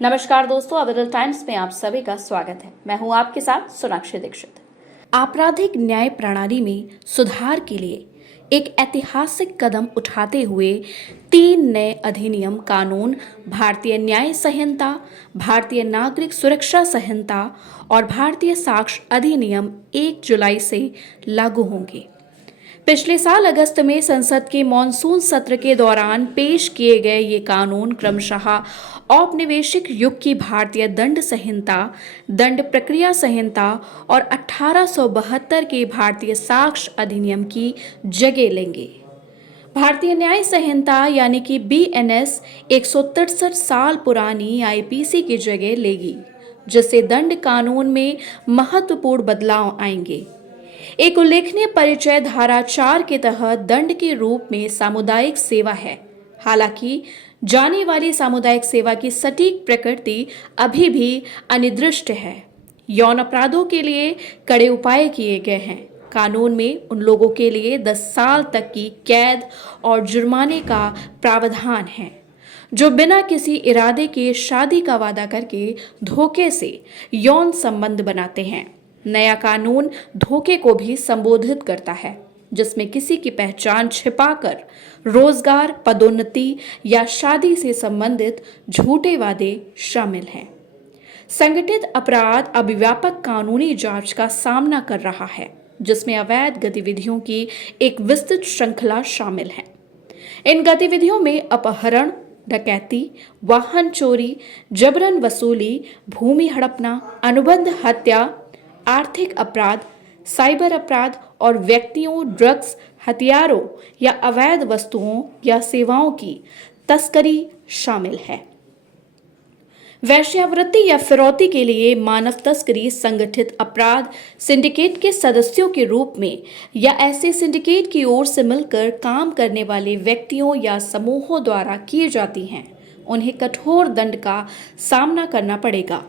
नमस्कार दोस्तों, अविरल टाइम्स में आप सभी का स्वागत है। मैं हूं आपके साथ सोनाक्षी दीक्षित। आपराधिक न्याय प्रणाली में सुधार के लिए एक ऐतिहासिक कदम उठाते हुए 3 नए अधिनियम कानून भारतीय न्याय संहिता, भारतीय नागरिक सुरक्षा संहिता और भारतीय साक्ष्य अधिनियम 1 जुलाई से लागू होंगे। पिछले साल अगस्त में संसद के मॉनसून सत्र के दौरान पेश किए गए ये कानून क्रमशः औपनिवेशिक युग की भारतीय दंड संहिता, दंड प्रक्रिया संहिता और 1872 के भारतीय साक्ष्य अधिनियम की जगह लेंगे। भारतीय न्याय संहिता यानी कि BNS 163 साल पुरानी IPC की जगह लेगी, जिससे दंड कानून में महत्वपूर्ण बदलाव आएंगे। एक उल्लेखनीय परिचय धारा 4 के तहत दंड के रूप में सामुदायिक सेवा है। हालांकि जाने वाली सामुदायिक सेवा की सटीक प्रकृति अभी भी अनिर्दिष्ट है। यौन अपराधों के लिए कड़े उपाय किए गए हैं। कानून में उन लोगों के लिए 10 साल तक की कैद और जुर्माने का प्रावधान है जो बिना किसी इरादे के शादी का वादा करके धोखे से यौन संबंध बनाते हैं। नया कानून धोखे को भी संबोधित करता है, जिसमें किसी की पहचान छिपाकर रोजगार, पदोन्नति या शादी से संबंधित झूठे वादे शामिल हैं। संगठित अपराध अब व्यापक कानूनी जांच का सामना कर रहा है, जिसमें अवैध गतिविधियों की एक विस्तृत श्रृंखला शामिल है। इन गतिविधियों में अपहरण, डकैती, वाहन चोरी, जबरन वसूली, भूमि हड़पना, अनुबंध हत्या, आर्थिक अपराध, साइबर अपराध और व्यक्तियों, ड्रग्स, हथियारों या अवैध वस्तुओं या सेवाओं की तस्करी शामिल है। वेश्यावृत्ति या फिरौती के लिए मानव तस्करी संगठित अपराध सिंडिकेट के सदस्यों के रूप में या ऐसे सिंडिकेट की ओर से मिलकर काम करने वाले व्यक्तियों या समूहों द्वारा की जाती हैं। उन्हें कठोर दंड का सामना करना पड़ेगा।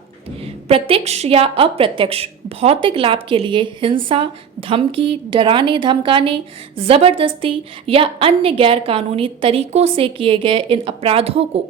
प्रत्यक्ष या अप्रत्यक्ष भौतिक लाभ के लिए हिंसा, धमकी, डराने धमकाने, जबरदस्ती या अन्य गैर कानूनी तरीकों से किए गए इन अपराधों को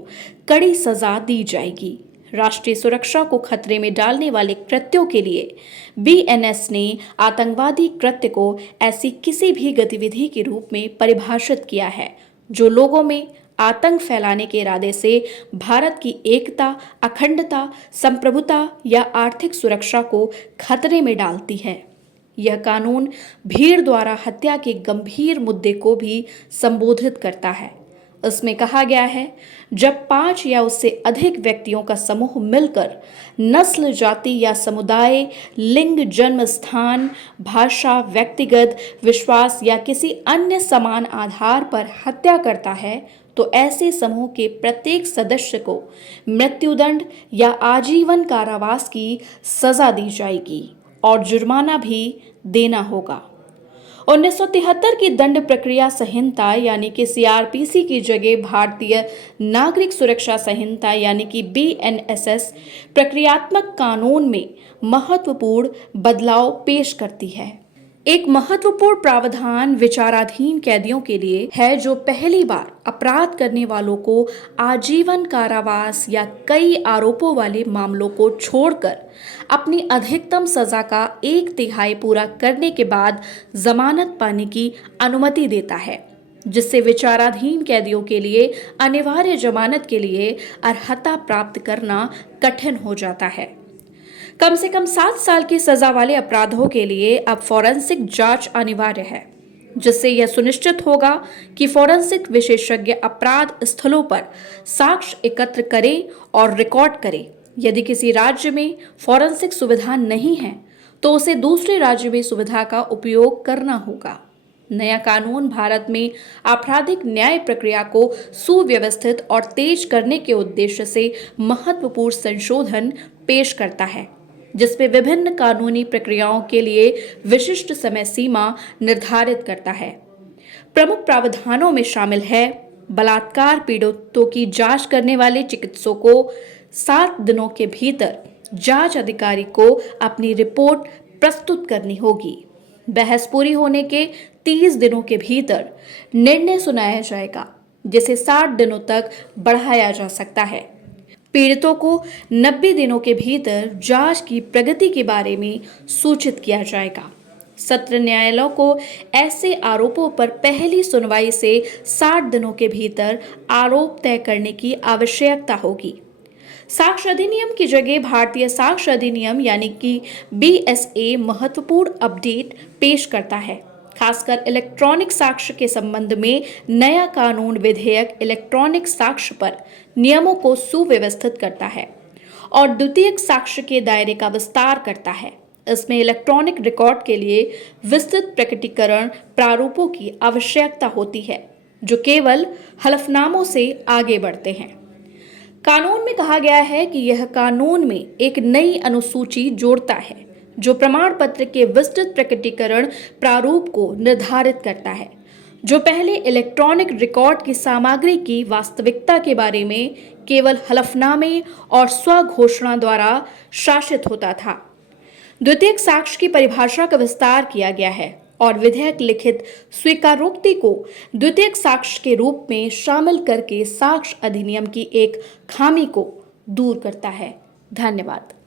कड़ी सजा दी जाएगी। राष्ट्रीय सुरक्षा को खतरे में डालने वाले कृत्यों के लिए BNS ने आतंकवादी कृत्य को ऐसी किसी भी गतिविधि के रूप में परिभाषित किया है जो लोगों में आतंक फैलाने के इरादे से भारत की एकता, अखंडता, संप्रभुता या आर्थिक सुरक्षा को खतरे में डालती है। यह कानून भीड़ द्वारा हत्या के गंभीर मुद्दे को भी संबोधित करता है। इसमें कहा गया है, जब 5 या उससे अधिक व्यक्तियों का समूह मिलकर नस्ल, जाति या समुदाय, लिंग, जन्म स्थान, भाषा, व्यक्तिगत विश्वास या किसी अन्य समान आधार पर हत्या करता है, तो ऐसे समूह के प्रत्येक सदस्य को मृत्युदंड या आजीवन कारावास की सजा दी जाएगी और जुर्माना भी देना होगा। 1973 की दंड प्रक्रिया संहिता यानी कि CRPC की जगह भारतीय नागरिक सुरक्षा संहिता यानी कि BNSS प्रक्रियात्मक कानून में महत्वपूर्ण बदलाव पेश करती है। एक महत्वपूर्ण प्रावधान विचाराधीन कैदियों के लिए है जो पहली बार अपराध करने वालों को आजीवन कारावास या कई आरोपों वाले मामलों को छोड़कर अपनी अधिकतम सजा का 1/3 पूरा करने के बाद जमानत पाने की अनुमति देता है, जिससे विचाराधीन कैदियों के लिए अनिवार्य जमानत के लिए अर्हता प्राप्त करना कठिन हो जाता है। कम से कम 7 साल की सजा वाले अपराधों के लिए अब फॉरेंसिक जांच अनिवार्य है, जिससे यह सुनिश्चित होगा कि फॉरेंसिक विशेषज्ञ अपराध स्थलों पर साक्ष्य एकत्र करें और रिकॉर्ड करें। यदि किसी राज्य में फॉरेंसिक सुविधा नहीं है, तो उसे दूसरे राज्य में सुविधा का उपयोग करना होगा। नया कानून भारत में आपराधिक न्याय प्रक्रिया को सुव्यवस्थित और तेज करने के उद्देश्य से महत्वपूर्ण संशोधन पेश करता है, जिसमें विभिन्न कानूनी प्रक्रियाओं के लिए विशिष्ट समय सीमा निर्धारित करता है। प्रमुख प्रावधानों में शामिल है बलात्कार पीड़ितों की जांच करने वाले चिकित्सकों को 7 दिनों के भीतर जांच अधिकारी को अपनी रिपोर्ट प्रस्तुत करनी होगी। बहस पूरी होने के 30 दिनों के भीतर निर्णय सुनाया जाएगा, जिसे 60 दिनों तक बढ़ाया जा सकता है। पीड़ितों को 90 दिनों के भीतर जांच की प्रगति के बारे में सूचित किया जाएगा। सत्र न्यायालयों को ऐसे आरोपों पर पहली सुनवाई से 60 दिनों के भीतर आरोप तय करने की आवश्यकता होगी। साक्ष्य अधिनियम की जगह भारतीय साक्ष्य अधिनियम यानी कि BSA महत्वपूर्ण अपडेट पेश करता है। खासकर इलेक्ट्रॉनिक साक्ष्य के संबंध में नया कानून विधेयक इलेक्ट्रॉनिक साक्ष्य पर नियमों को सुव्यवस्थित करता है और द्वितीयक साक्ष्य के दायरे का विस्तार करता है। इसमें इलेक्ट्रॉनिक रिकॉर्ड के लिए विस्तृत प्रकटीकरण प्रारूपों की आवश्यकता होती है, जो केवल हलफनामों से आगे बढ़ते हैं। कानून में कहा गया है कि यह कानून में एक नई अनुसूची जोड़ता है, जो प्रमाण पत्र के विस्तृत प्रकटीकरण प्रारूप को निर्धारित करता है, जो पहले इलेक्ट्रॉनिक रिकॉर्ड की सामग्री की वास्तविकता के बारे में केवल हलफनामे और स्वघोषणा द्वारा शासित होता था। द्वितीयक साक्ष्य की परिभाषा का विस्तार किया गया है और विधेयक लिखित स्वीकारोक्ति को द्वितीयक साक्ष्य के रूप में शामिल करके साक्ष्य अधिनियम की एक खामी को दूर करता है। धन्यवाद।